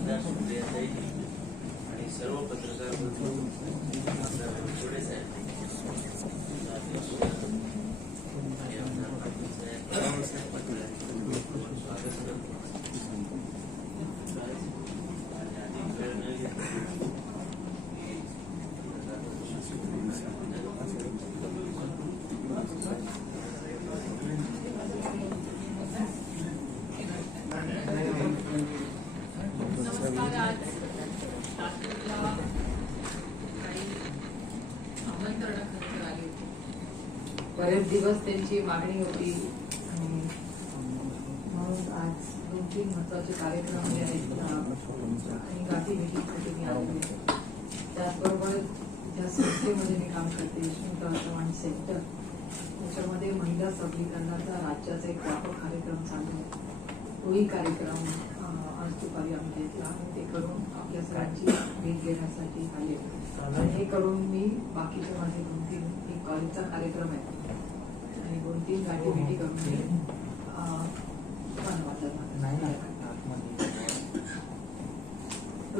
आमदार सुप्रियाताई आणि सर्व पत्रकार आमदार रणछोडे साहेब आणि आमदार पाटील साहेब स्वागत करतो. आणि अधिक वेळ न घेता नमस्कार. आज नागपूरला काही आमंत्रण खरं आली होती. बरेच दिवस त्यांची मागणी होती आणि म्हणून आज 2-3 महत्वाचे कार्यक्रम आहेत आणि गाठी भेटीसाठी मी आले होते. त्याचबरोबर ज्या संस्थेमध्ये मी काम करते यशवंतराव चव्हाण सेंटर, त्याच्यामध्ये महिला सबलीकरणाचा राज्याचा एक व्यापक कार्यक्रम चालू आहे. तोही कार्यक्रम आज दुपारी आम्ही घेतला आणि ते करून आपल्या सगळ्यांची भेट घेण्यासाठी आले आणि हे करून मी बाकीचे माझे 2-3 कॉलेजचा कार्यक्रम आहे आणि 2-3 गाठी भेटी करून मी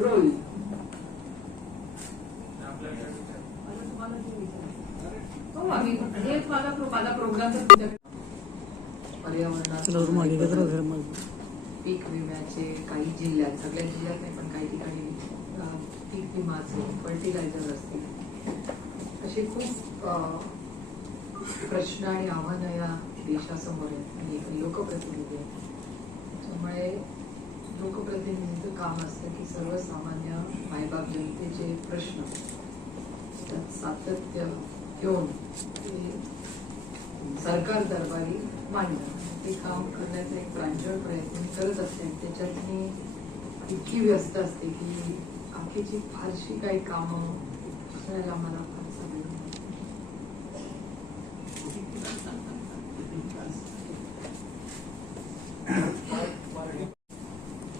रोल हो आम्ही हेच माझा प्रोग्राम पर्यावरणात पीक विम्याचे काही जिल्ह्यात, सगळ्या जिल्ह्यात नाही पण काही ठिकाणी पीक विमाचे फर्टिलायझर असतील असे खूप प्रश्न आणि आव्हानं या देशासमोर आहेत आणि एक लोकप्रतिनिधी आहे. त्याच्यामुळे लोकप्रतिनिधीचं काम असतं की सर्वसामान्य मायबाप जनतेचे प्रश्न त्यात सातत्य घेऊन ते सरकार दरबारी मांडणं, ते काम करण्याचा एक प्रांजळ प्रयत्न मी करत असते. त्याच्यात मी इतकी व्यस्त असते की बाकीची फारशी काही कामं करायला मला फारसा वेळ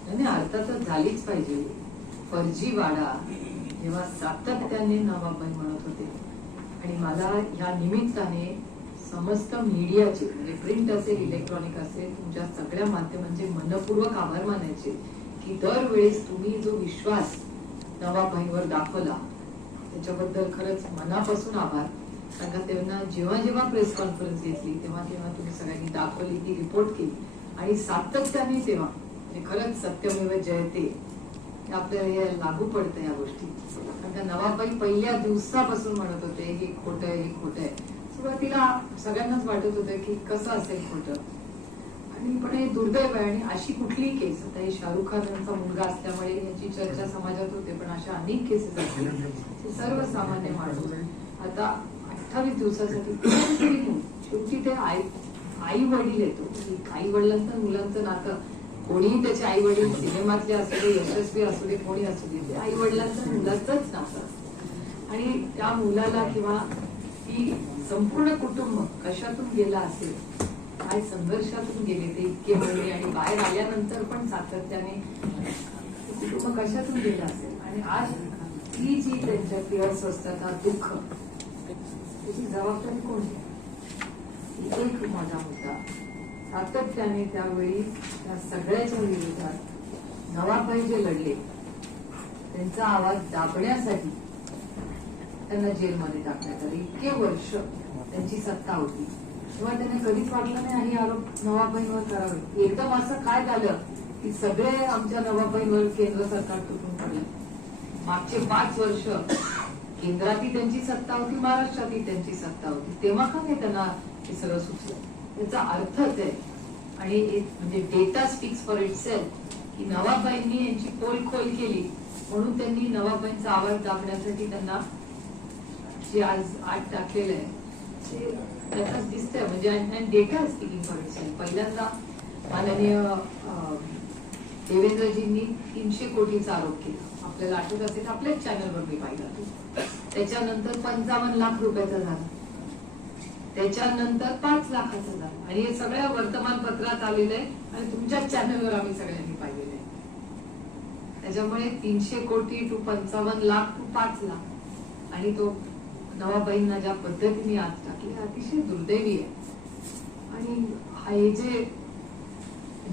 नाही. अर्थातच झालीच पाहिजे. फर्जीवाडा जेव्हा सातत्याने नवाबाई म्हणत होते आणि मला ह्या निमित्ताने समस्त मीडियाचे म्हणजे प्रिंट असेल इलेक्ट्रॉनिक असेल तुमच्या सगळ्या माध्यमांचे मनपूर्वक आभार मानायचे की दरवेळेस तुम्ही जो विश्वास नवाबाईंवर दाखवला त्याच्याबद्दल खरंच मनापासून आभार. कारण का तेव्हा जेव्हा प्रेस कॉन्फरन्स घेतली तेव्हा तुम्ही सगळ्यांनी दाखवली, ती रिपोर्ट केली आणि सातत्याने तेव्हा म्हणजे खरंच सत्यमेव जयते आपल्याला लागू पडतं या गोष्टी. कारण का नवाबाई पहिल्या दिवसापासून म्हणत होते हे खोटं आहे, हे खोटं आहे. सुरुवातीला सगळ्यांनाच वाटत होतं की कसं असेल खोटं आणि पण हे दुर्दैव आहे. आणि अशी कुठली केस, आता हे शाहरुख खान यांचा मुलगा असल्यामुळे याची चर्चा समाजात होते पण अशा अनेक केसेस असतील सर्वसामान्य माणूस आता 28 दिवसासाठी शेवटी ते आई वडील येतो. आई वडिलांचं मुलांचं नातं कोणीही त्याचे आई वडील सिनेमातले असू दे, यशस्वी असू दे, कोणी असू दे, ते आई वडिलांचं मुलाचंच नातं असतं आणि त्या मुलाला किंवा ती संपूर्ण कुटुंब कशातून गेला असेल, काय संघर्षातून गेले ते इतके महिने आणि बाहेर आल्यानंतर पण सातत्याने कुटुंब कशातून गेलं असेल आणि आज ती जी त्यांच्या पिअर्स असतात हा दुःख त्याची जबाबदारी कोण घ्या. एक माझा मुद्दा सातत्याने त्यावेळी त्या सगळ्याच्या विरोधात नवाबाई जे लढले त्यांचा आवाज दाबण्यासाठी त्यांना जेलमध्ये टाकण्यात आले. इतके वर्ष त्यांची सत्ता होती तेव्हा त्यांना कधीच वाटलं नाही आणि आरोप नवाबाईंवर करावे. एकदम असं काय झालं की सगळे आमच्या नवाबाईंवर केंद्र सरकार तुटून पडलं. मागचे 5 वर्ष केंद्रातही त्यांची सत्ता होती, महाराष्ट्रातही त्यांची सत्ता होती, तेव्हा का नाही त्यांना हे सगळं सुचलं. त्याचा अर्थच आहे आणि म्हणजे डेटा स्पीक्स फॉर इटसेल्फ की नवाबाईंनी यांची पोलखोल केली म्हणून त्यांनी नवाबाईंचा आवाज दाबण्यासाठी त्यांना जे आज आत टाकलेलं आहे ते त्याचाच दिसतंय. म्हणजे डेटा स्पीकिंग फॉर इटसेल्फ. पहिल्यांदा माननीय देवेंद्रजींनी 300 कोटीचा आरोप केला. आपल्याला आठवत असेल आपल्याच चॅनलवर मी पाहिला तो. त्याच्यानंतर 55 लाख रुपयाचा झाला, त्याच्यानंतर 5 लाखाचा झाला आणि हे सगळ्या वर्तमानपत्रात आलेलं आहे आणि तुमच्याच चॅनलवर आम्ही सगळ्यांनी पाहिलेलं आहे. त्याच्यामुळे 300 कोटी टू 55 लाख टू 5 लाख आणि तो नवाबाईंना ज्या पद्धतीने आज टाकले अतिशय दुर्दैवी आहे. आणि हे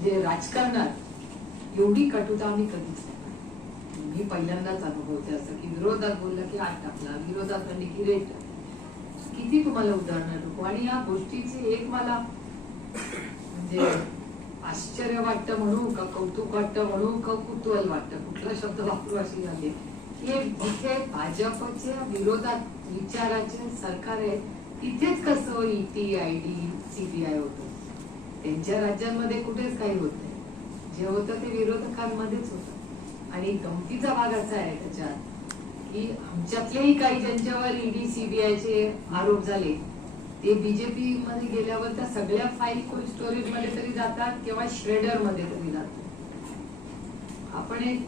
जे राजकारणात एवढी कटुता आम्ही कधीच नाही. मी पहिल्यांदाच अनुभवते असं की विरोधात बोललं की आठ टाकला, विरोधात म्हणले की रेट. किती तुम्हाला उदाहरणं नको. आणि या गोष्टीचे एक मला म्हणजे आश्चर्य वाटतं म्हणू का, कौतुक वाटतं म्हणू का, कुतूहल वाटतं, कुठला शब्द वापरू अशी झाली की जिथे भाजपच्या विरोधात विचाराचे सरकार आहे तिथेच कसं ईडी, आयडी, सीबीआय होतं. त्यांच्या राज्यांमध्ये कुठेच काही होत नाही. जे होतं ते विरोधकांमध्येच होतं. आणि गमतीचा भाग असा आहे त्याच्यात की आमच्यातलेही काही ज्यांच्यावर ईडी, सीबीआयचे आरोप झाले ते बीजेपी मध्ये गेल्यावर त्या सगळ्या फाईल कोल्ड स्टोरेज मध्ये तरी जातात किंवा श्रेडर मध्ये तरी जातात. आपण एक,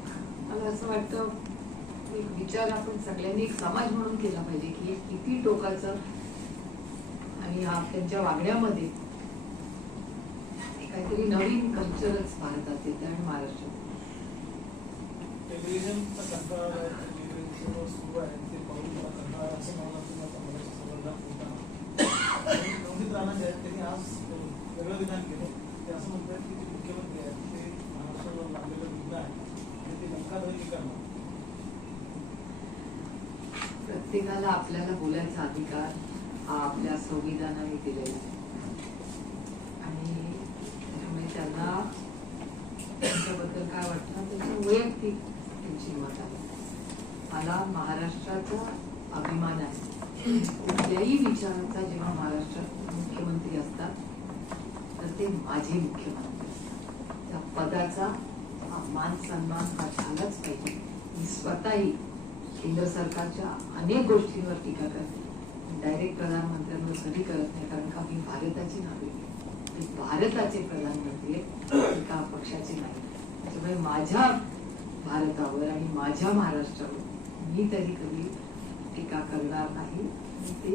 मला असं वाटतं, एक विचार आपण सगळ्यांनी एक समाज म्हणून केला पाहिजे की हे किती टोकाचं. आणि त्यांच्या वागण्यामध्ये काहीतरी नवीन कल्चरच भारतात येते आणि महाराष्ट्रात. टेलिव्हिजनचा कंटाळा आहे, टेलिव्हिजन सुरू आहे ते पाहून मला कंटाळा असं मला नवनीत राणा जे आहेत त्यांनी आज वेगळं विधान केलं. ते असं म्हणतात की ते मुख्यमंत्री आहेत ते महाराष्ट्राला लागलेलं रुग्ण आहे आणि ते धक्काधक्की करणार. प्रत्येकाला आपल्याला बोलायचा अधिकार हा आपल्या संविधानाने दिलेला आहे. आणि त्यामुळे त्यांना त्यांच्याबद्दल काय वाटतं त्याचं वैयक्तिक त्यांची मत आहे. मला महाराष्ट्राचा अभिमान आहे. कुठल्याही विचाराचा जेव्हा महाराष्ट्रात मुख्यमंत्री असतात तर ते माझे मुख्यमंत्री. त्या पदाचा मान सन्मान हा झालाच पाहिजे. मी स्वतःही केंद्र सरकारच्या अनेक गोष्टींवर टीका करते. डायरेक्ट प्रधानमंत्र्यांवर कधी करत नाही, कारण का मी भारताची नागरिक आहे. मी भारताचे प्रधानमंत्री आहे, एका पक्षाचे नाही. त्याच्यामुळे माझ्या भारतावर आणि माझ्या महाराष्ट्रावर मी तरी कधी टीका करणार नाही. ते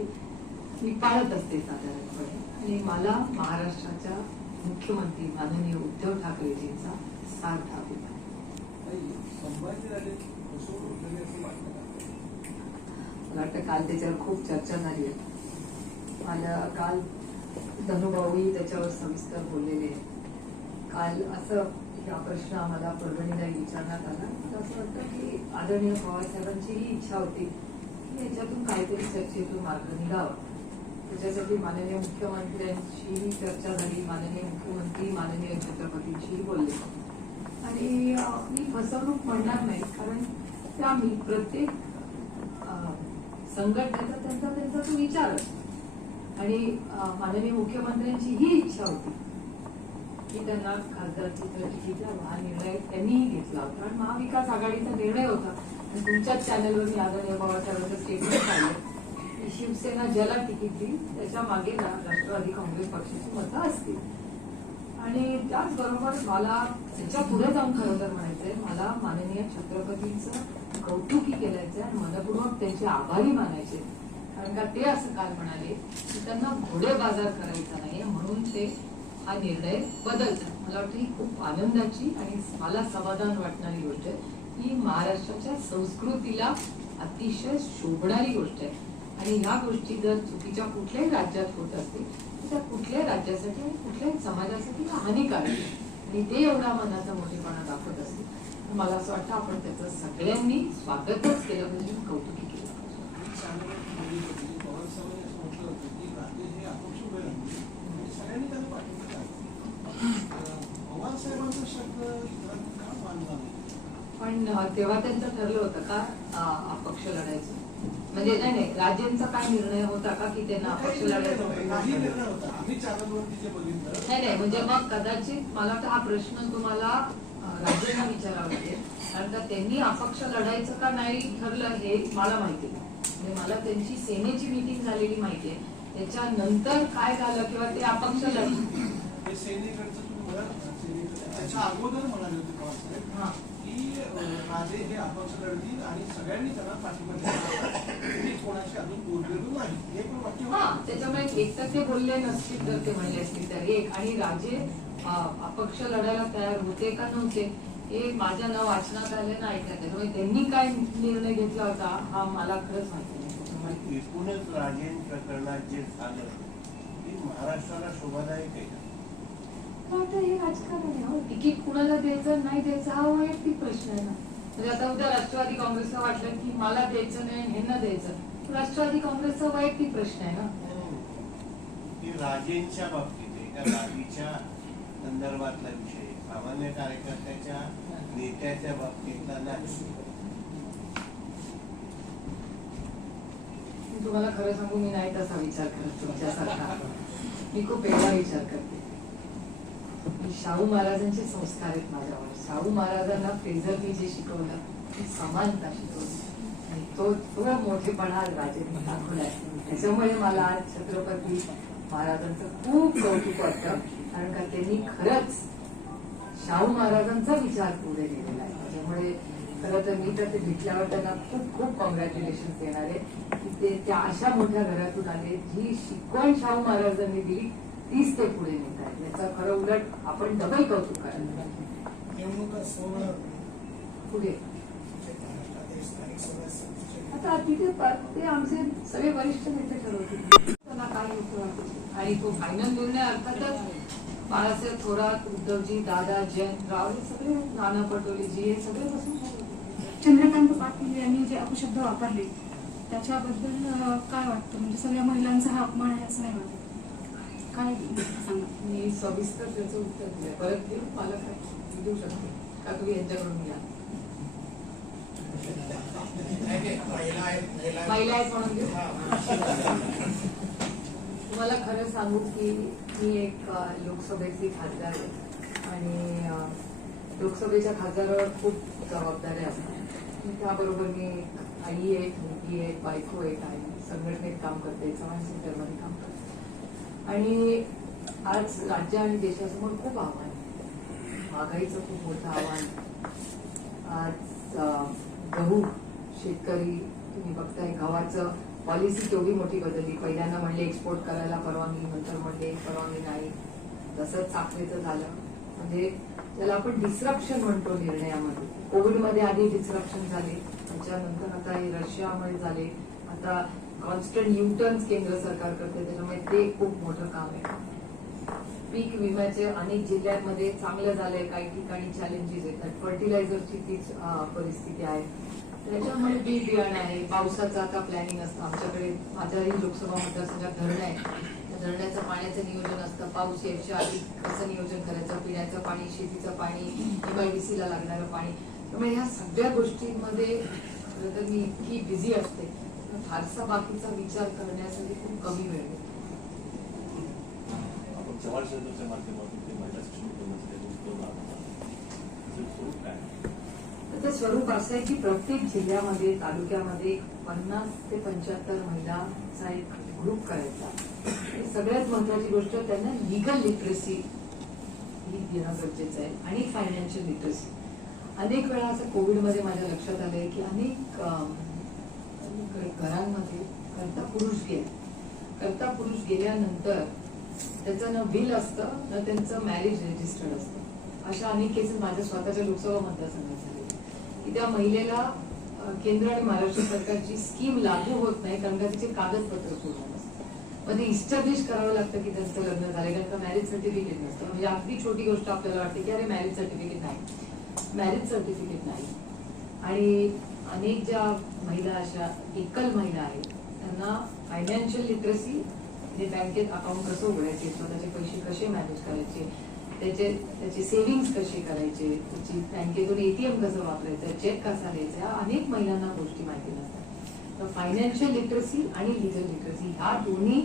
मी पाळत असते साधारणपणे. आणि मला महाराष्ट्राच्या मुख्यमंत्री माननीय उद्धव ठाकरेजींचा सार्थ अभिमान. मला वाटतं काल त्याच्यावर खूप चर्चा झाली आहे. मला काल धनुभाऊही त्याच्यावर सविस्तर बोललेले. काल असं हा प्रश्न आम्हाला परभणीला विचारण्यात आला. मला असं वाटतं की आदरणीय पवारसाहेबांची ही इच्छा होती की याच्यातून काहीतरी चर्चेतून मार्ग निघावा. त्याच्यासाठी माननीय मुख्यमंत्र्यांशीही चर्चा झाली. माननीय मुख्यमंत्री माननीय छत्रपतींशीही बोलले. आणि मी फसवणूक म्हणणार नाही, कारण त्या मी प्रत्येक संघटनेचा त्यांचा तो विचार असतो. आणि माननीय मुख्यमंत्र्यांची ही इच्छा होती की त्यांना खासदारची तिकीट द्यावा. हा निर्णय त्यांनीही घेतला होता आणि महाविकास आघाडीचा निर्णय होता. आणि तुमच्याच चॅनलवर मी आदरणीय पवारसाहेबांचं स्टेटमेंट काढलं की शिवसेना ज्याला तिकीट देईल त्याच्या मागे राष्ट्रवादी काँग्रेस पक्षाची मतं असतील. आणि त्याचबरोबर मला त्याच्या पुढे जाऊन खरं तर म्हणायचंय, मला माननीय छत्रपतींचं कौतुकी केलायचंय आणि मनपूर्वक त्यांचे आभारी मानायचे. कारण का ते असं काल म्हणाले की त्यांना घोडे बाजार करायचा नाहीये म्हणून ते हा निर्णय बदलतात. मला वाटतं ही खूप आनंदाची आणि मला समाधान वाटणारी गोष्ट आहे. ही महाराष्ट्राच्या संस्कृतीला अतिशय शोभणारी गोष्ट आहे. आणि ह्या गोष्टी जर चुकीच्या कुठल्याही राज्यात होत असतील तर त्या कुठल्याही राज्यासाठी आणि कुठल्याही समाजासाठी हानिकारक आहे. आणि ते एवढा मनाचा मोठेपणा दाखवत असतील तर मला असं वाटतं आपण त्याचं सगळ्यांनी स्वागतच केलं पाहिजे, कौतुकी केलं पाहिजे. पण तेव्हा त्यांचं ठरलं होतं का अपक्ष लढायचं? म्हणजे नाही राजेंचा काय निर्णय होता का की त्यांना अपक्ष लढायचं? नाही म्हणजे मग कदाचित मला वाटतं हा प्रश्न तुम्हाला राजेंना विचारावा लागेल. कारण का त्यांनी अपक्ष लढायचं का नाही ठरलं हे मला माहिती नाही. म्हणजे मला त्यांची सेनेची मीटिंग झालेली माहिती आहे. त्याच्यानंतर काय झालं किंवा ते अपक्ष लढले त्याच्या अगोदर म्हणाले होते पवारसाहेब की राजे हे अपक्ष लढतील आणि सगळ्यांनी त्यांना पाठिंबा दिला कोणाशी अजून बोललेलो नाही हे पण वाक्य. त्याच्यामुळे एक तर ते बोलले नसतील तर ते म्हणले असतील तर एक, आणि राजे अपक्ष लढायला तयार होते का नव्हते हे माझ्या न वाचनात आले ना ऐकण्यात. त्याच्यामुळे त्यांनी काय निर्णय घेतला होता हा मला खरंच माहिती नाही. एकूणच राजेन प्रकरणात जे झालं ते महाराष्ट्राला शोभादायक आहे. आता हे राजकारण आहे. तिकीट कुणाला द्यायचं नाही द्यायचं हा वैयक्तिक प्रश्न आहे ना. म्हणजे आता उद्या राष्ट्रवादी काँग्रेसला वाटलं की मला द्यायचं नाही ह्यांना द्यायचं, राष्ट्रवादी काँग्रेसचा वैयक्तिक प्रश्न आहे ना. की राजेंच्या बाबतीत एका जातीच्या संदर्भातला विषय, सामान्य कार्यकर्त्याच्या नेत्याच्या बाबतीतला नाही. मी तुम्हाला खरं सांगू, मी नाही तसा विचार करत तुमच्यासारखा. मी खूप वेगळा विचार करते. शाहू महाराजांचे संस्कार आहेत माझ्यावर. शाहू महाराजांना फ्रेझरनी जे शिकवलं ती समानता शिकवली आणि तो मोठेपणा राजेंनी दाखवलाय. त्याच्यामुळे मला आज छत्रपती महाराजांचं खूप कौतुक वाटतं, कारण का त्यांनी खरंच शाहू महाराजांचा विचार पुढे गेलेला आहे. त्याच्यामुळे खरं तर मी तर ते भेटल्यावर त्यांना खूप खूप कॉंग्रॅच्युलेशन देणार आहे की ते त्या अशा मोठ्या घरातून आले, जी शिकवण शाहू महाराजांनी दिली तीच ते पुढे नेत आहेत. याचा खरं उलट आपण डबल कौतुक करायला पाहिजे. पुढे आता तिथे ते आमचे सगळे वरिष्ठ नेते ठरवतील त्यांना काय योग्य वाटतं, आणि तो फायनल निर्णय अर्थातच बाळासाहेब थोरात, उद्धवजी, दादा, जयंतराव हे सगळे, नाना पटोलेजी हे सगळे बसून ठरवतील. चंद्रकांत पाटील यांनी जे अपशब्द वापरले त्याच्याबद्दल काय वाटतं? म्हणजे सगळ्या महिलांचा हा अपमान आहे असं नाही वाटत? काय सांगा. मी सविस्तर त्याचं उत्तर दिलं. परत देऊ मला काय देऊ शकते का? तुम्ही यांच्याकडून घ्या. महिला आहेत म्हणून देऊ. तुम्हाला खरं सांगू की मी एक लोकसभेची खासदार आहे आणि लोकसभेच्या खासदारावर खूप जबाबदाऱ्या असतात. त्याबरोबर मी आई आहे, मुलगी आहे, बायको आहे, आणि संघटनेत काम करते, समाज सेंटरमध्ये काम करते. आणि आज राज्य आणि देशासमोर खूप आव्हान आहे. महागाईचं खूप मोठं आव्हान. आज गहू शेतकरी, तुम्ही बघताय गव्हाचं पॉलिसी केवढी मोठी बदलली. पहिल्यांदा म्हणले एक्सपोर्ट करायला परवानगी, नंतर म्हणले परवानगी नाही. तसंच साखरेचं झालं. म्हणजे त्याला आपण डिस्रप्शन म्हणतो निर्णयामध्ये. कोविडमध्ये आधी डिस्रप्शन झाले, त्याच्यानंतर आता हे रशियामुळे झाले, आता कॉन्स्टंट युटर्न्स केंद्र सरकार करते, त्याच्यामुळे ते खूप मोठं काम आहे. पीक विम्याचे अनेक जिल्ह्यांमध्ये चांगलं झालंय, काही ठिकाणी चॅलेंजेस येतात. फर्टिलायझरची तीच परिस्थिती आहे. त्याच्यामुळे बी बियाणं आहे. पावसाचं आता प्लॅनिंग असतं. आमच्याकडे माझ्याही लोकसभा मतदारसंघात धरण आहे. त्या धरणाचं पाण्याचं नियोजन असतं. पाऊस यायच्या आधी कसं नियोजन करायचं, पिण्याचं पाणी, शेतीचं पाणी, MIDC ला लागणारं पाणी. त्यामुळे ह्या सगळ्या गोष्टींमध्ये खरं तर मी इतकी बिझी असते, फारसा बाकीचा विचार करण्यासाठी खूप कमी वेळ आहे. चव्हाण सेंटरच्या माध्यमातून ते महिला त्याचं स्वरूप असं आहे की प्रत्येक जिल्ह्यामध्ये, तालुक्यामध्ये 50 ते 75 महिलांचा एक ग्रुप करायचा. सगळ्यात महत्वाची गोष्ट त्यांना लिगल लिटरसी ही देणं गरजेचं आहे आणि फायनान्शियल लिटरसी. अनेक वेळा असं कोविडमध्ये माझ्या लक्षात आलंय की अनेक घरांमध्ये करता पुरुष गेल्यानंतर त्याचं न बिल असतं न त्यांचं मॅरेज रजिस्टर्ड असतं. अशा अनेक केसेस माझ्या स्वतःच्या लोकसभा मतदारसंघात झाले की त्या महिलेला केंद्र आणि महाराष्ट्र सरकारची स्कीम लागू होत नाही, कारण का तिचे कागदपत्र पूर्ण नसतात. मग ते इस्टॅब्लिश करावं लागतं की त्यांचं लग्न झालं, कारण का मॅरेज सर्टिफिकेट नसतं. म्हणजे अगदी छोटी गोष्ट आपल्याला वाटते की अरे मॅरेज सर्टिफिकेट नाही, मॅरेज सर्टिफिकेट नाही. आणि अनेक ज्या महिला अशा एकल महिला आहेत त्यांना फायनान्शियल लिटरसी, म्हणजे बँकेत अकाउंट कसं उघडायचे, स्वतःचे पैसे कसे मॅनेज करायचे, त्याचे सेव्हिंग्स कसे करायचे, त्याची बँकेतून ATM कसं वापरायचं, चेक कसा द्यायचा, या अनेक महिलांना गोष्टी माहिती नसतात. तर फायनान्शियल लिटरसी आणि लिगल लिटरसी ह्या दोन्ही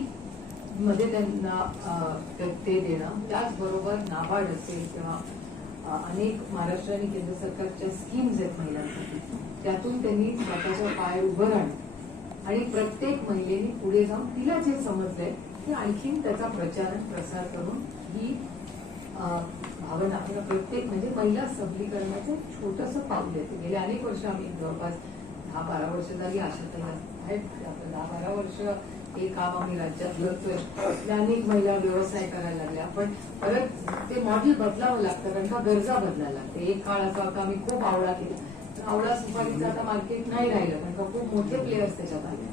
मध्ये त्यांना ते देणं. त्याचबरोबर नाबार्ड असेल किंवा अनेक महाराष्ट्र आणि केंद्र सरकारच्या स्कीम्स आहेत महिलांसाठी, त्यातून त्यांनी स्वतःच्या पायावर उभं राहणं आणि प्रत्येक महिलेने पुढे जाऊन तिला जे समजलंय ते आणखीन त्याचा प्रचार प्रसार करून ही भावना प्रत्येक म्हणजे महिला सबलीकरणाचं छोटंसं पाऊल देते. गेले अनेक वर्ष आम्ही जवळपास 10-12 वर्ष झाली आशाताई आहेत, 10-12 वर्ष हे काम आम्ही राज्यात करतोय. अनेक महिला व्यवसाय करायला लागल्या, पण परत ते मॉडेल बदलावं लागतं, कारण का गरजा बदलायला लागते. एक काळ असा होता आम्ही खूप आवळा केला, तर आवळा सुपारीचं आता मार्केट नाही राहिलं, कारण का खूप मोठे प्लेयर्स त्याच्यात आले.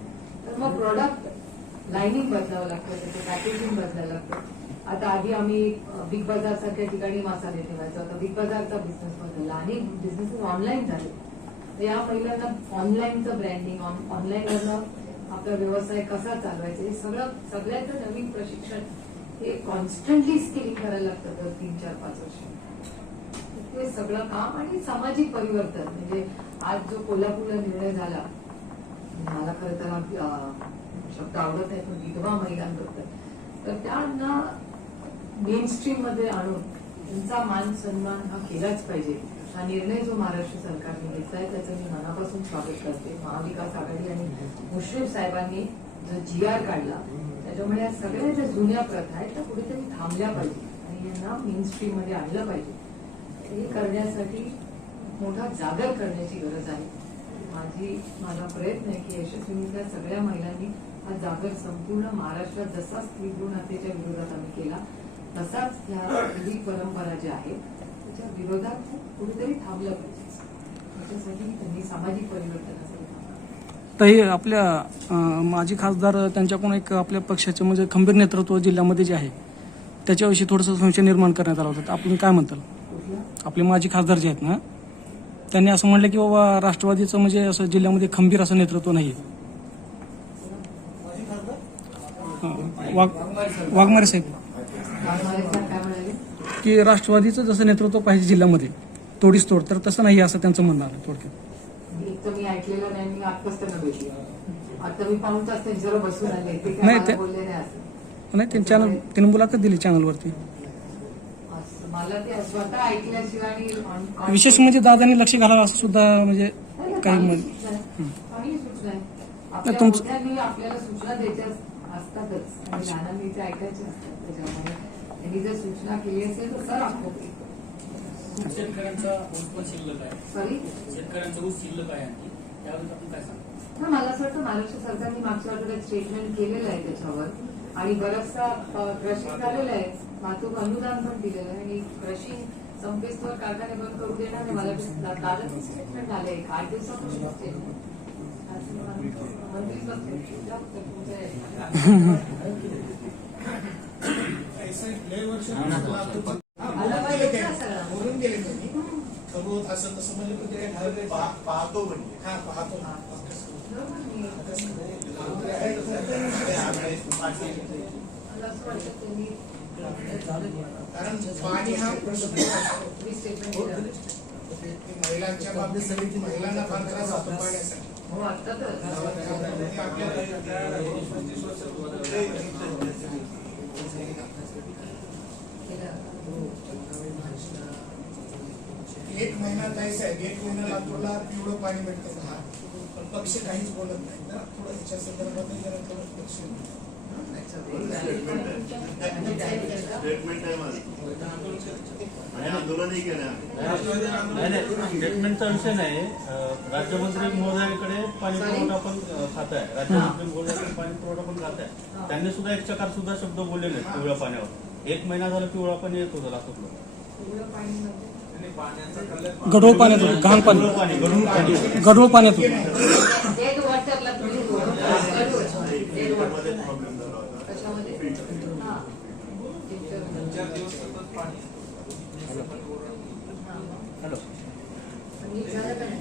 तर मग प्रोडक्ट लाईनिंग बदलावं लागतं, त्याचं पॅकेजिंग बदलायला लागतं. आता आधी आम्ही बिग बाजार सारख्या ठिकाणी मसाले ठेवायचो, आता बिग बाजारचा बिझनेस बदलला, अनेक बिझनेसेस ऑनलाईन झाले. या महिलांना ऑनलाईनचं ब्रँडिंग, ऑनलाईनवरनं आपला व्यवसाय कसा चालवायचा हे सगळ्याचं नवीन प्रशिक्षण हे कॉन्स्टंटली स्किलिंग करायला लागतं दर 3-4-5 वर्ष. ते सगळं काम आणि सामाजिक परिवर्तन म्हणजे आज जो कोल्हापूरला निर्णय झाला, मला खरं तर शब्द आवडत नाही पण विधवा महिलांबद्दल, तर त्यांना मेन स्ट्रीम मध्ये आणून त्यांचा मान सन्मान हा केलाच पाहिजे. हा निर्णय जो महाराष्ट्र सरकारने घेतलाय त्याचं मी मनापासून स्वागत करते. महाविकास आघाडी आणि मुश्रीफ साहेबांनी जो GR काढला त्याच्यामुळे या सगळ्या ज्या जुन्या प्रथा आहेत त्या कुठेतरी थांबल्या पाहिजे आणि यांना मेन स्ट्रीम मध्ये आणलं पाहिजे. हे करण्यासाठी मोठा जागर करण्याची गरज आहे. माझा प्रयत्न आहे की यशस्वीनीतल्या सगळ्या महिलांनी हा जागर संपूर्ण महाराष्ट्रात जसा स्त्री भ्रूण हत्येच्या विरोधात आम्ही केला तसाच ह्या विविध परंपरा ज्या आहेत त्याच्या विरोधात कुठेतरी थांबलं पाहिजे. त्याच्यासाठी त्यांनी सामाजिक परिवर्तनासाठी तर हे आपल्या माजी खासदार त्यांच्याकडून एक आपल्या पक्षाचं म्हणजे खंबीर नेतृत्व जिल्ह्यामध्ये जे आहे त्याच्याविषयी थोडंसं संशय निर्माण करण्यात आला होता. आपण काय म्हणताल? आपले माजी खासदार जे आहेत ना त्यांनी असं म्हणलं की बाबा राष्ट्रवादीचं म्हणजे असं जिल्ह्यामध्ये खंबीर असं नेतृत्व नाही. वाघमारे साहेब काय म्हणाले की राष्ट्रवादीचं जसं नेतृत्व पाहिजे जिल्ह्यामध्ये तोडीस तोड, तर तसं नाही असं त्यांचं म्हणणं आलं थोडक्यात. एक तर मी ऐकलेलं नाही, मी आत्ताच त्यांना भेटली. आता मी पाहून तास त्यांच्यावर बसून आले, ते काय नाही, मला ते- बोलले नाही असं. नाही ते चॅनल त्यांनी मुलाखत दिली चॅनलवरती. असं मला ते स्वतः ऐकल्याशिवाय आणि विशेष म्हणजे दादांनी लक्ष घालावं असं सुद्धा म्हणजे काही चांगली सूचना आहे. आपल्या तुमचं- मोठ्यांनी आपल्याला सूचना द्यायच्या असतातच आणि लहानांनी ते ऐकायचे असतात. त्याच्यामुळे त्यांनी जर सूचना केली असेल तर सर आपण शेतकऱ्यांचा ऊस पण शिल्लक आहे. सॉरी शेतकऱ्यांचा ऊस शिल्लक आहे आणखी त्याबद्दल आपण काय सांगतो? ना मला असं वाटतं महाराष्ट्र सरकारने मागच्या आठवड्यात स्टेटमेंट केलेलं आहे त्याच्यावर आणि बराचसा क्रशिंग झालेलं आहे. वाहतूक अनुदान पण दिलेलं आहे आणि क्रशिंग संपेस्तवर कारखाने बंद करू देणार नाही. मला कालच स्टेटमेंट आलंय, 8 दिवसापासून स्टेटमेंट मंत्री आलं पाहिजे ना सगळं. बोलून गेले त्यांनी खरोत असं तसं म्हणजे पण ते काय ठरवलंय पाहतो म्हणजे हा पाहतो ना मला असं वाटतं त्यांनी कारण पाणी हा प्रश्न स्टेटमेंट दिलं. महिलांच्या बाबतीत सगळी महिलांना फार त्रास होतो पाण्यासाठी. हो आता तर एक महिना जायचं आहे, 1 महिना लातूरला पिवळं पाणी भेटतं हा पण पक्ष काहीच बोलत नाही ना. थोडं याच्या संदर्भात जरा थोडं लक्ष स्टेटमेंट आहे माझं आणि आंदोलनही केलं. नाही स्टेटमेंटचा विषय नाही. राज्यमंत्री महोदयांकडे पाणी पुरवठा पण खातं आहे. राज्यमंत्री महोदयांकडे पाणी पुरवठा पण खातं आहे. त्यांनी सुद्धा एक चकार सुद्धा शब्द बोलले नाहीत पिवळ्या पाण्यावर. 1 महिना झाला पिवळा पाणी येत होतं लातूरला. गढूळ पाण्यात होतं, घाण पाणी, गढूळ पाण्यात होतं. डेड वॉटरला तुम्ही डेड वॉटर प्रॉब्लेम झाला होता. कशामध्ये हा नीट झालं का नाही?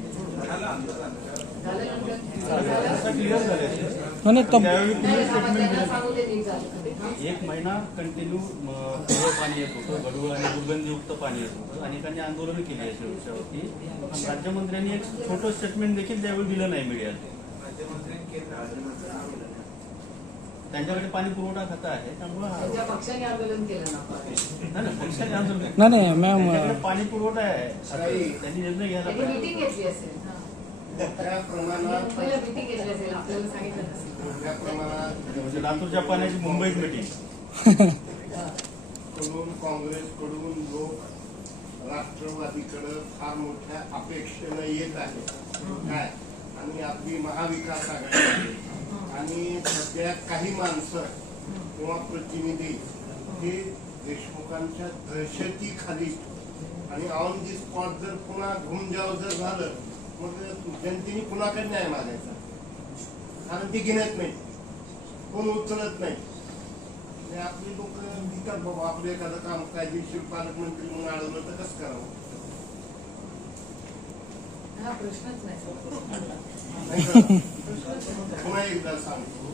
झालं नंतर क्लिअर झाले. नाही त्यावेळी नाही, तुम्ही आपण स्टेटमेंट त्यांना दिलं. सांगू ते नीट झालं का ते? 1 महिना कंटिन्यू पिवळं पाणी येत होतं, गढूळ आणि दुर्गंधीयुक्त पाणी येत होतं. अनेकांनी आंदोलन केली याच्या विषयावरती. पण राज्यमंत्र्यांनी एक छोटं स्टेटमेंट देखील त्यावेळी दिलं नाही मीडियाला. त्यांच्याकडे पाणी पुरवठा खातं आहे त्यामुळे त्यांच्या पक्षाने आंदोलन केलं ना पक्षाने आंदोलन केलं. नाही नाही मॅम त्यांच्याकडे पाणी पुरवठा आहे असं त्यांनी निर्णय घ्यायला त्यांनी पाहिजे. मिटिंग घेतली असेल हा. त्या प्रमाणात पहिलं मिटिंग घेतली असेल आपल्याला सांगितलं नसेल. त्या प्रमाणात म्हणजे लातूरच्या पाण्याची मुंबईत मिटिंग. कडून काँग्रेसकडून लोक राष्ट्रवादीकडे फार मोठ्या अपेक्षेनं येत आहेत काय आणि आपली महाविकास आघाडी आहे. आणि सध्या काही माणसं किंवा प्रतिनिधी हे देशमुखांच्या दहशतीखाली आणि ऑन दी स्पॉट जर पुन्हा घुमजाव जर झालं मग जनतेने कुणाकडे न्याय मागायचा. कारण ते घेण्यात नाही, कोण उचलत नाही. आणि आपली लोक विकत बाबा आपलं एखादं काम कायदेशीर पालकमंत्री म्हणून अडवलं तर कसं करावं. हा प्रश्नच नाही. नाही का? पुन्हा एकदा सांगतो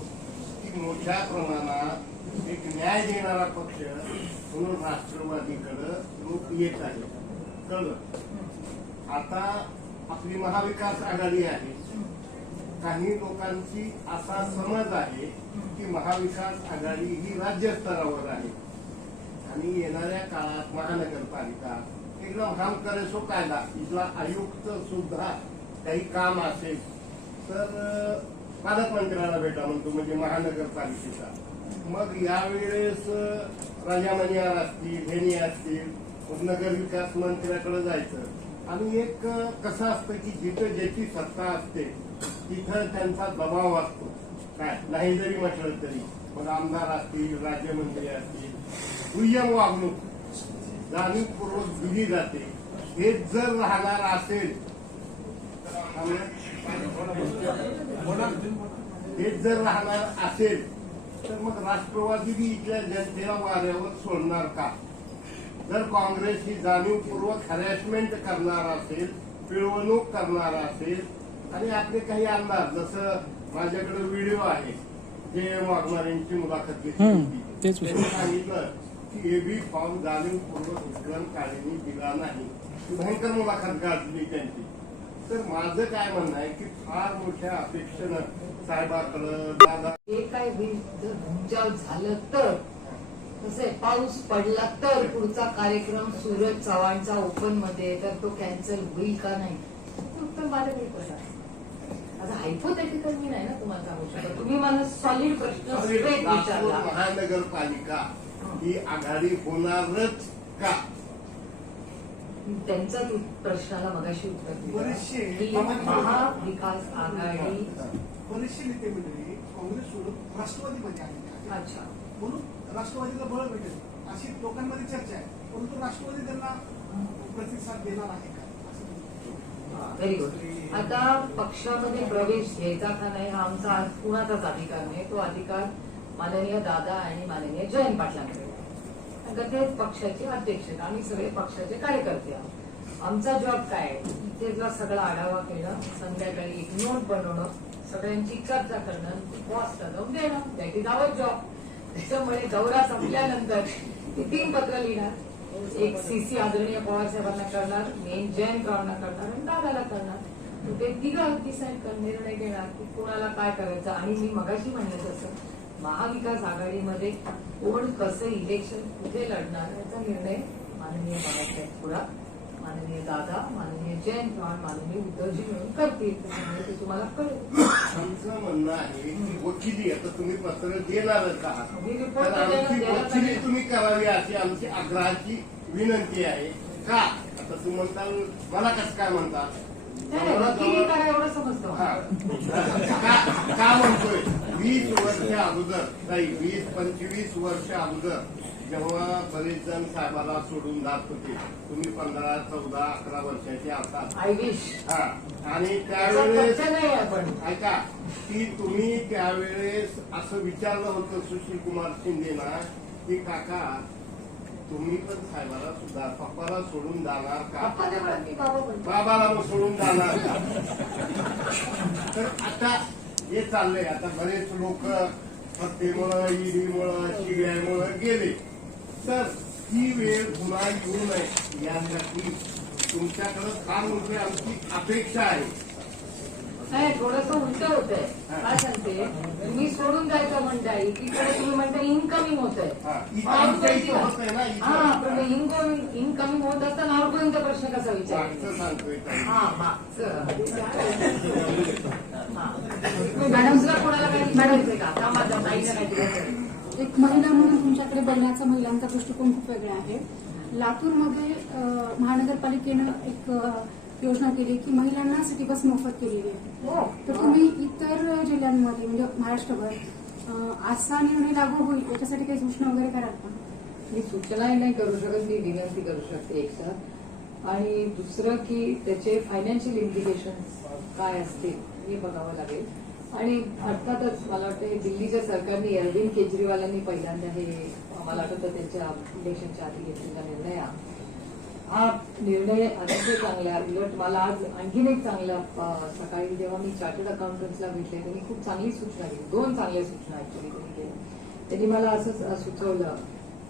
की मोठ्या प्रमाणात एक न्याय देणारा पक्ष म्हणून राष्ट्रवादीकडे लोक येत आहे. कळलं? आता आपली महाविकास आघाडी आहे. काही लोकांची असा समज आहे की महाविकास आघाडी ही राज्यस्तरावर आहे आणि येणाऱ्या काळात महानगरपालिका एकदम हम करे सो कायदा इथला आयुक्त सुद्धा काही काम असेल तर पालकमंत्र्याला भेटा म्हणतो, म्हणजे महानगरपालिकेचा. मग यावेळेस राजामनियार असतील, हेनी असतील, मग नगर विकास मंत्र्याकडे जायचं आणि एक कसं असतं की जिथं ज्याची सत्ता असते तिथं त्यांचा दबाव असतो. काय नाही जरी म्हटलं तरी मग आमदार असतील, राज्यमंत्री असतील, दुय्यम वागणूक जाणीवपूर्वक दिली जाते. हेच जर राहणार असेल तर मग राष्ट्रवादी बी इथल्या जनतेला वाऱ्यावर सोडणार का? जर काँग्रेस ही जाणीवपूर्वक हॅरॅसमेंट करणार असेल, पिळवणूक करणार असेल आणि आपले काही आमदार, जसं माझ्याकडे व्हिडिओ आहे जे वाघमार यांची मुलाखत घेतली होती, तेच त्यांनी सांगितलं की एबी फॉर्म जाणीवपूर्वक विक्रम काळेंनी दिला नाही. भयंकर मुलाखत गाजली त्यांची. तर माझं काय म्हणणं आहे की फार मोठ्या अपेक्षेनं साहेबाकडं दादा हे काय होईल जर भूमचाल झालं तर, कसं पाऊस पडला तर पुढचा कार्यक्रम सूरज चव्हाणचा ओपन मध्ये तर तो कॅन्सल होईल का नाही, उत्तर माझ्याकडे कसं आहे. आता हायपोथेटिकल मी नाही ना तुम्हाला सांगू शकत. तुम्ही मला सॉलिड प्रश्न straight नागपूर विचारला. महानगरपालिका ही आघाडी होणारच का? त्यांचा प्रश्नाला मगाशी उत्तर बरेचसे दिलं की महाविकास आघाडी. बरेचसे नेते मंडळी काँग्रेस सोडून राष्ट्रवादीमध्ये आलेले आहेत. अच्छा, म्हणून राष्ट्रवादीला बळ भेटेल अशी लोकांमध्ये चर्चा आहे. परंतु राष्ट्रवादी त्यांना प्रतिसाद देणार आहे का असं व्हेरी गुड. आता पक्षामध्ये प्रवेश घ्यायचा का नाही हा आमचा कुणाचाच अधिकार नाही. तो अधिकार माननीय दादा आणि माननीय जयंत पाटलांकडे. ते पक्षाचे अध्यक्ष आहेत, आम्ही सगळे पक्षाचे कार्यकर्ते आहोत. आमचा जॉब काय आहे, इथेचा सगळा आढावा घेणं, संध्याकाळी एक नोट बनवणं, सगळ्यांची चर्चा करणं, बॉसला जाऊन देणं, दॅट इज आवर जॉब. त्याच्यामुळे दौरा संपल्यानंतर ते 3 पत्र लिहिणार. एक सीसी आदरणीय पवार साहेबांना करणार, मेन जयंतरावांना करणार आणि दादाला करणार. ते तिघं डिसाईड निर्णय घेणार की कोणाला काय करायचं. आणि मी मगाशी म्हणलं तसं महाविकास आघाडीमध्ये कोण कसं इलेक्शन कुठे लढणार याचा निर्णय माननीय बाळासाहेब थोरात, माननीय दादा, माननीय जयंत चव्हाण, माननीय उद्धवजी मिळून करतील. त्यामुळे ते तुम्हाला कळेल. आमचं म्हणणं आहे की वकिली, आता तुम्ही पत्र देणारच आहात, मी रिपोर्ट तर आमची द्यायला वकिली तुम्ही करावी अशी आमची आग्रहाची विनंती आहे. का? आता तुम्ही म्हणता मला कसं काय म्हणता वकिली करा एवढं समजतं. का म्हणतोय 20 वर्ष अगोदर, नाही 20-25 वर्ष अगोदर जेव्हा बरेच जण साहेबाला सोडून जात होते, तुम्ही 15, 14, 11 वर्षाचे असतात. I wish. हा, आणि त्यावेळेस नाही आपण ऐका की तुम्ही त्यावेळेस असं विचारलं होतं सुशील कुमार शिंदेना की काका तुम्ही पण साहेबाला सुद्धा पप्पाला सोडून जाणार का? बाबाला मग सोडून जाणार का? तर आता हे चाललंय. आता बरेच लोक सत्तेमुळं, ईडीमुळं, शिबियामुळं गेले. तर ही वेळ पुन्हा येऊ नये यासाठी तुमच्याकडे फार मोठी आमची अपेक्षा आहे. नाही, थोडस उलट होत आहे. काय सांगते, तुम्ही सोडून जायचं म्हणताय, एकीकडे तुम्ही म्हणताय इनकमिंग होत आहे. हा, पण इनकमिंग होत असताना आउटगोईंगचा प्रश्न कसा विचारायचा? सांगतोय हा, मागचं. मॅडमला कोणाला काही विचारायचंय का? का माझ्या ताईला काहीतरी एक महिला म्हणून तुमच्याकडे बघण्याचा महिलांचा दृष्टिकोन खूप वेगळा आहे. लातूरमध्ये महानगरपालिकेनं एक योजना केली की महिलांना सिटी बस मोफत केलेली आहे. तर तुम्ही इतर जिल्ह्यांमध्ये म्हणजे महाराष्ट्रभर असा निर्णय लागू होईल याच्यासाठी काही सूचना वगैरे कराल का? मी सूचनाही नाही करू शकत, मी विनंती करू शकते एक तर. आणि दुसरं की त्याचे फायनान्शियल इम्प्लिकेशन काय असतील हे बघावं लागेल. आणि अर्थातच मला वाटतं हे दिल्लीच्या सरकारने अरविंद केजरीवालांनी पहिल्यांदा हे मला वाटतं त्यांच्या इलेक्शनच्या आधी घेतलेला निर्णय हा निर्णय अतिशय चांगला आहे. उलट मला आज आणखीन एक चांगला सकाळी जेव्हा मी चार्टर्ड अकाउंटंट्सला भेटले त्यांनी खूप चांगली सूचना दिली, 2 चांगल्या सूचना ऍक्च्युली त्यांनी केल्या. त्यांनी मला असं सुचवलं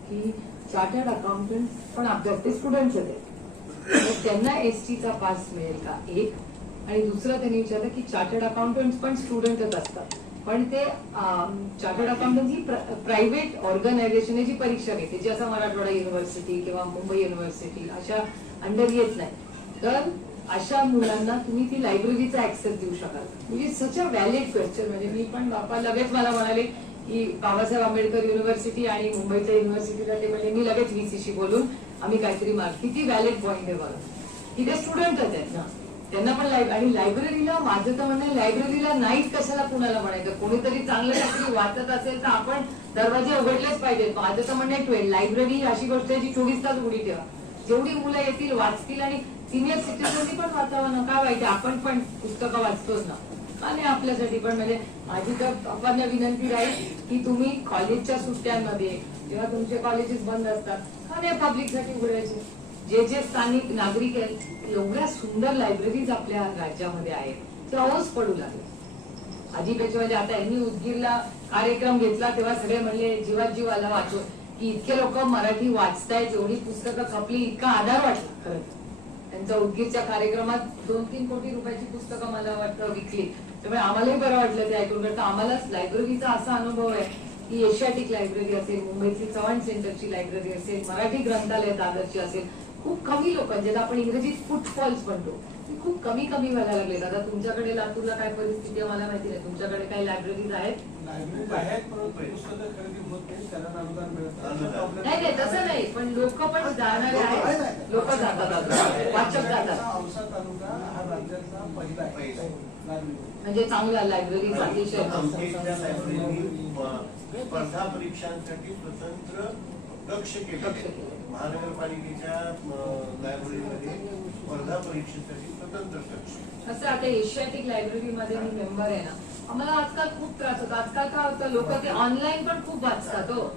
की चार्टर्ड अकाउंटंट पण अभ्यास, ते स्टुडंट्स होते, तर त्यांना एसटीचा पास मिळेल का, एक. आणि दुसरं त्यांनी विचारलं की चार्टर्ड अकाउंटंट पण स्टुडंटच असतात, पण ते चार्टर्ड अकाउंटंट ही प्रायव्हेट ऑर्गनायझेशन जी परीक्षा घेते, जी असं मराठवाडा युनिव्हर्सिटी किंवा मुंबई युनिव्हर्सिटी अशा अंडर येत नाही, तर अशा मुलांना तुम्ही ती लायब्ररीचा ऍक्सेस देऊ शकाल. म्हणजे सच अ व्हॅलिड क्वेश्चन. म्हणजे मी पण बापा लगेच मला म्हणाले की बाबासाहेब आंबेडकर युनिव्हर्सिटी आणि मुंबईच्या युनिव्हर्सिटीला ते म्हणजे मी लगेच VC शी बोलून आम्ही काहीतरी मार्क. किती व्हॅलिड पॉईंट आहे बघा की ते स्टुडंटच आहेत ना, त्यांना पण आणि लायब्ररीला माझं तर म्हणणं लायब्ररीला नाहीच कशाला कुणाला म्हणायचं. कोणीतरी चांगलं काहीतरी वाचत असेल तर आपण दरवाजे उघडलेच पाहिजेत. माझं तर म्हणणं लायब्ररी अशी गोष्ट आहे जी 24 तास उघडी ठेवा. जेवढी मुलं येतील वाचतील आणि सिनियर सिटीजननी पण वाचावं ना, काय वाईट, आपण पण पुस्तकं वाचतोच ना, का नाही आपल्यासाठी पण. म्हणजे माझी तर आपण विनंती राहील की तुम्ही कॉलेजच्या सुट्ट्यांमध्ये जेव्हा तुमचे कॉलेजेस बंद असतात का नाही पब्लिकसाठी उघडायचे. जे स्थानिक नागरिक आहेत, एवढ्या सुंदर लायब्ररीज आपल्या राज्यामध्ये आहेत, ते अवस पडू लागले. आधीपेक्षा म्हणजे आता यांनी उदगीरला कार्यक्रम घेतला तेव्हा सगळे म्हणले जीवात जीव आला वाचून की इतके लोक मराठी वाचतायत, एवढी पुस्तकं खपली, इतका आधार वाटला. खरंच त्यांच्या उदगीरच्या कार्यक्रमात 2-3 कोटी रुपयाची पुस्तकं मला वाटतं विकली. त्यामुळे आम्हालाही बरं वाटलं ते ऐकून. करता आम्हालाच लायब्ररीचा असा अनुभव आहे की एशियाटिक लायब्ररी असेल, मुंबईची चव्हाण सेंटरची लायब्ररी असेल, मराठी ग्रंथालय दादरची असेल, खूप कमी लोक ज्याला आपण इंग्रजीत फुटफॉल्स म्हणतो ती खूप कमी व्हायला लागले. दादा तुमच्याकडे लातूरला काय परिस्थिती आहे मला माहिती नाही, तुमच्याकडे काही लायब्ररीज आहेत? नाही तसं नाही, पण लोक पण जाणारे आहेत, लोक जातात, वाचक जातात. म्हणजे चांगला लायब्ररी अतिशय. स्पर्धा परीक्षांसाठी स्वतंत्र कक्ष केले. महानगरपालिकेच्या लायब्ररीमध्ये स्पर्धा परीक्षेसाठी स्वतंत्र कक्ष. असं आता एशियाटिक लायब्ररीमध्ये मी मेंबर आहे ना, आम्हाला आजकाल खूप त्रास होतो. आजकाल काय होतं, लोक ते ऑनलाईन पण खूप वाचतात हो.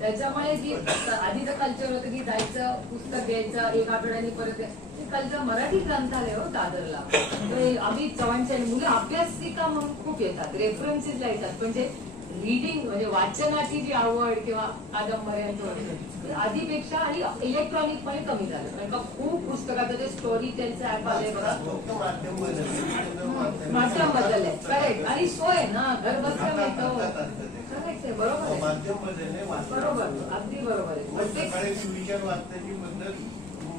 त्याच्यामुळे जी आधीचं कल्चर होतं की जायचं पुस्तक घ्यायचं 1 आठवड्यानी परत, ते कल्चर मराठी ग्रंथालय हो दादरला. आम्ही चव्हाणच्या मुलं अभ्यासिका म्हणून खूप येतात, रेफरन्सेसला येतात, म्हणजे रीडिंग म्हणजे वाचनाची जी आवड किंवा कादंबऱ्यांचं आधीपेक्षा आणि इलेक्ट्रॉनिक पण कमी झालं. कारण का खूप पुस्तकाचं ते स्टोरी त्यांचं ऍप आलंय बघा, माध्यम बदललंय. करेक्ट. आणि सोय ना, घर बसल्या मिळतं. करेक्ट आहे, बरोबर आहे, बरोबर, अगदी बरोबर आहे. विचार वाचण्याची पद्धत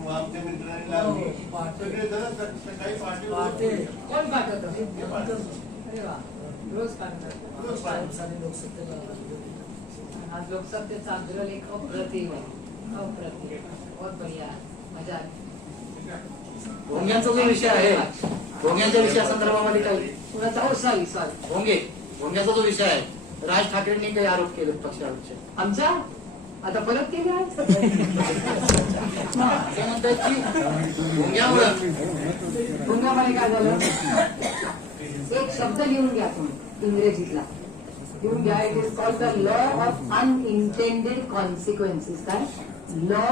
आमच्या मित्रांनी लावली. सगळे जण सकाळी पहाटे कोण पाठवतं? अरे वा, रोज पाठवतात. आज लोकसत्तेचा अग्रलेख अप्रतिम आहे, अप्रतिम, बहुत बढ़िया, मजा आली. भोंग्यांचा जो विषय आहे, भोंग्यांच्या विषयासंदर्भामध्ये काही कुणाचा? हो, सॉरी भोंग्याचा जो विषय आहे, राज ठाकरेंनी काही आरोप केले पक्षाचे आमच्या, आता परत केले आज. ते म्हणतात की भोंग्यामुळे काय झालं, एक शब्द लिहून घ्या तुम्ही इंग्रजीतला, लिहून घ्या. It is called the law of unintended consequences. काय? लॉ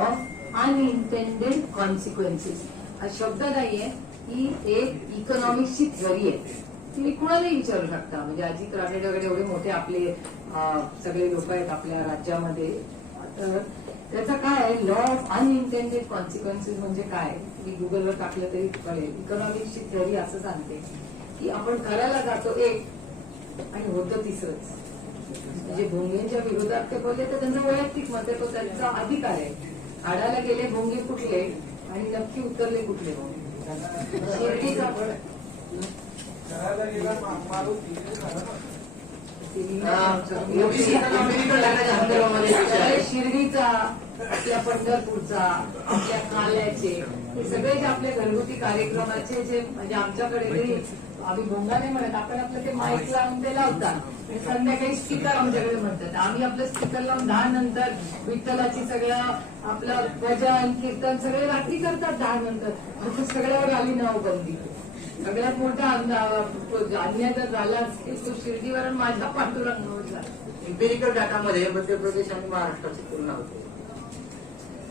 ऑफ अनइंटेंडेड कॉन्सिक्वेन्सेस हा शब्द नाहीये, ही एक इकॉनॉमिक्सची थिअरी आहे. तुम्ही कुणालाही विचारू शकता. म्हणजे अजित राठोड वगैरे एवढे मोठे आपले सगळे लोक आहेत आपल्या राज्यामध्ये. तर त्याचं काय आहे, लॉ ऑफ अनइंटेंडेड कॉन्सिक्वेन्सेस म्हणजे काय, मी गुगलवर टाकलं तरी कळेल. इकॉनॉमिक्सची थिअरी असं सांगते की आपण करायला जातो एक आणि होतं तिसरंच. म्हणजे भोंगेंच्या विरोधात ते बोलले तर त्यांचं वैयक्तिक मत आहे, तो त्यांचा अधिकार आहे. काढायला गेले भोंगे कुठले आणि नक्की उतरले कुठले भोंगे. शिर्डीचा शिर्डीचा, आपल्या पंढरपूरचा, आपल्या काल्याचे, हे सगळे जे आपले घरगुती कार्यक्रमाचे जे म्हणजे आमच्याकडे तरी आम्ही भोंगाने म्हणत, आपण आपलं ते माईक लावून ते लावतात. संध्याकाळी स्पीकर आमच्याकडे म्हणतात. आम्ही आपलं स्पीकर लावून 10 नंतर विठ्ठलाची सगळं आपलं भजन कीर्तन सगळे रात्री करतात 10 नंतर. सगळ्यावर आली नाव बंदी. सगळ्यात मोठा अन्याय जर झाला तो शिर्डीवर माझा पांडुरंगावर झाला. एम्पिरिकल डाटामध्ये मध्य प्रदेश आणि महाराष्ट्राची तुलना होते.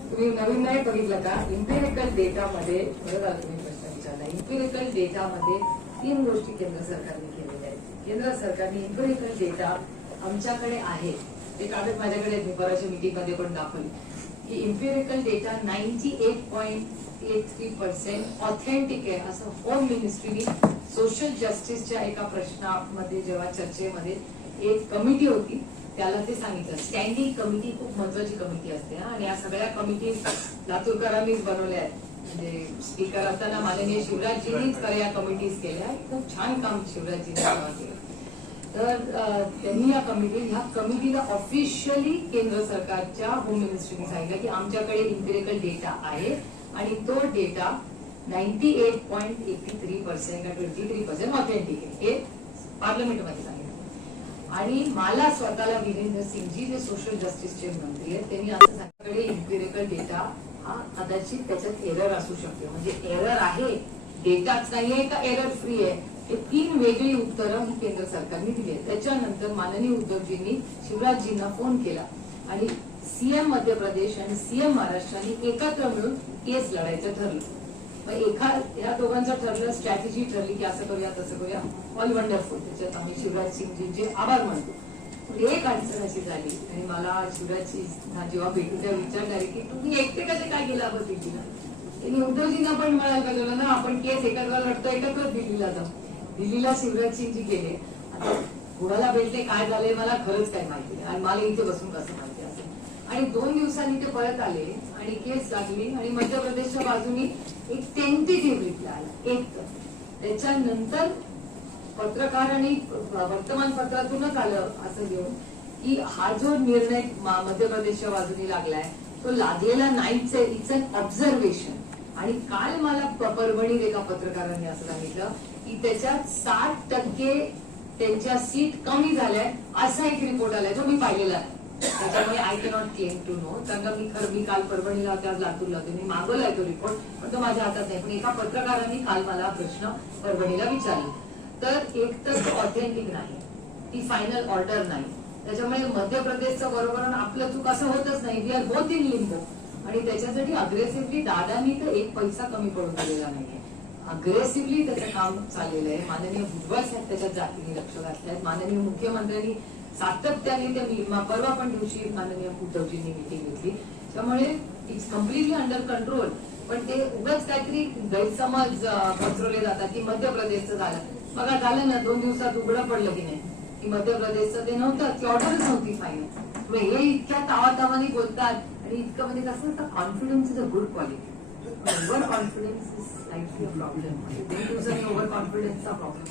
तुम्ही नवीन नाही बघितलं का? इम्पेरिकल डेटामध्ये बरं झालं तुम्ही प्रश्न विचारला. इम्पेरिकल डेटामध्ये 3 गोष्टी केंद्र सरकारने केलेल्या आहेत. केंद्र सरकारने इम्पेरिकल डेटा आमच्याकडे आहे, ते कागद माझ्याकडे आहेत, मी बऱ्याचशा मीटिंगमध्ये पण दाखवली की इम्पेरिकल डेटा 98.83% ऑथेंटिक आहे असं होम मिनिस्ट्रीने सोशल जस्टिसच्या एका प्रश्नामध्ये जेव्हा चर्चेमध्ये एक कमिटी होती त्याला ते सांगितलं. स्टँडिंग कमिटी खूप महत्वाची कमिटी असते आणि या सगळ्या कमिटी लातूरकरांनीच बनवल्या आहेत. म्हणजे स्पीकर असताना माननीय शिवराजजींनीच या कमिटीज केल्या. खूप छान काम शिवराजजींनी केलं. तर त्यांनी ह्या कमिटीला ऑफिशियली केंद्र सरकारच्या होम मिनिस्ट्रीने सांगितलं की आमच्याकडे इम्पेरिकल डेटा आहे आणि तो डेटा 98.83% का 23% ऑथेंटिक आहे, हे पार्लमेंटमध्ये सांगितलं. आणि मला स्वतःला वीरेंद्र सिंगजी जे सोशल जस्टिसचे मंत्री आहेत त्यांनी असं सांगितलं इम्पेरिकल डेटा हा कदाचित त्याच्यात एरर असू शकते. म्हणजे एरर आहे, डेटाच नाहीये का एरर फ्री आहे, हे 3 वेगळी उत्तरं ही केंद्र सरकारने दिली आहेत. त्याच्यानंतर माननीय उद्धवजींनी शिवराजजींना फोन केला आणि सीएम मध्य प्रदेश आणि सीएम महाराष्ट्राने एकत्र मिळून केस लढायचं ठरलं. मग या दोघांचं ठरलं, स्ट्रॅटेजी ठरली की असं करूया तसं करूया. All wonderful. त्याच्यात आम्ही शिवराज सिंगजींचे आभार मानतो. एक अडचण अशी झाली आणि मला शिवराजजी जेव्हा भेटू तेव्हा विचारणारे की तुम्ही एकटे कसे काय गेला बघ दिल्लीला. त्यांनी उद्धवजींना पण मला कळवलं ना आपण केस एकत्र लढतो, एकत्र दिल्लीला जाऊ. दिल्लीला शिवराज सिंगजी गेले. आता कुणाला भेटले काय झाले मला खरंच काही माहिती नाही आणि मला इथे बसून कसं माहिती असेल. आणि 2 दिवसांनी ते परत आले आणि केस लागली आणि मध्य प्रदेशच्या बाजूनी एक टेंटेटिव्ह रिप्लाय आला एक. त्याच्यानंतर पत्रकारांनी वर्तमानपत्रातूनच आलं असं घेऊन की हा जो निर्णय मध्य प्रदेशच्या बाजूने लागलाय तो लागलेला नाहीच आहे, इट्स अन ऑब्झर्वेशन. आणि काल मला परभणीत एका पत्रकारांनी असं सांगितलं की त्याच्यात 60% त्यांच्या सीट कमी झाल्या असा एक रिपोर्ट आलाय जो मी पाहिलेला आहे. त्याच्यामुळे I cannot claim to know. कारण मी काल परभणीला होते, आज लातूरला होते, मी मागवलाय तो रिपोर्ट पण तो माझ्या हातात नाही. पण एका पत्रकारांनी काल मला प्रश्न परभणीला विचारला. तर एक तर ऑथेंटिक नाही, ती फायनल ऑर्डर नाही. त्याच्यामुळे मध्य प्रदेशचं बरोबर आपलं चूक असं होतच नाही. We R both in लिंबो. आणि त्याच्यासाठी अग्रेसिव्हली दादानी तर एक पैसा कमी पडून दिलेला नाहीये. अग्रेसिव्हली त्याचं काम चाललेलं आहे. माननीय भुजबळ साहेब त्याच्यात जातीने लक्ष घातले आहेत. माननीय मुख्यमंत्र्यांनी सातत्याने त्या परवा पण दिवशी माननीय उद्धवजींनी मिटिंग घेतली. त्यामुळे इट्स कम्प्लिटली अंडर कंट्रोल. पण ते उगाच काहीतरी गैरसमज पसरवले जातात की मध्य प्रदेशचं झालं. बघा झालं ना 2 दिवसात उघडं पडलं की नाही की मध्य प्रदेशचं ते नव्हतं, ती ऑर्डरच नव्हती फायनल. हे इतक्या तावातावाने बोलतात आणि इतकं म्हणजे कसं असतं confidence is a good quality. Over confidence is likely a problem. 2 दिवसांनी ओव्हर कॉन्फिडन्सचा प्रॉब्लेम.